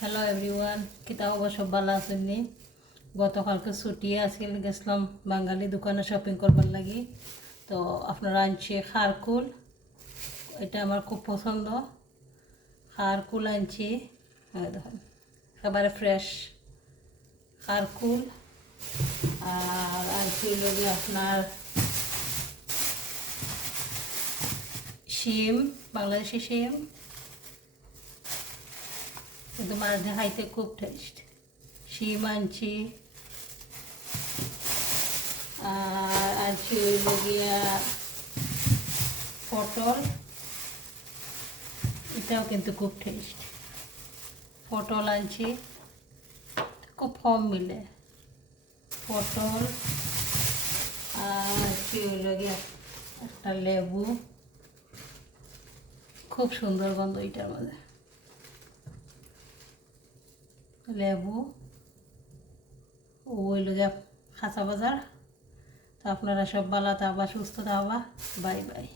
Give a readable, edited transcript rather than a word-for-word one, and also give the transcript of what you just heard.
Hello everyone, কিতাব সব ভালো আছেন নি? গতকালকে ছুটি আছিল, গেছিলাম বাঙালি দোকানে শপিং করবার লাগি। তো আপনারা আনছি খারকুল, এটা আমার খুব পছন্দ। খারকুল আনছি, দেখুন একেবারে ফ্রেশ খারকুল। আর আনছি লগে আপনার শিম, বাংলাদেশি শিম, কিন্তু মাছ দিয়ে খাইতে খুব টেস্ট। শিম আনছি, আর আনছি হইল গিয়া পটল, এটাও কিন্তু খুব টেস্ট। পটল আনছি, খুব কম মিলে পটল। আর হইল গিয়া একটা লেবু, খুব সুন্দর গন্ধ এটার মধ্যে। লেবু ওই লগে খাঁচা বাজার। তো আপনারা সব ভালো থাকবা, সুস্থ থাকবা। Bye bye.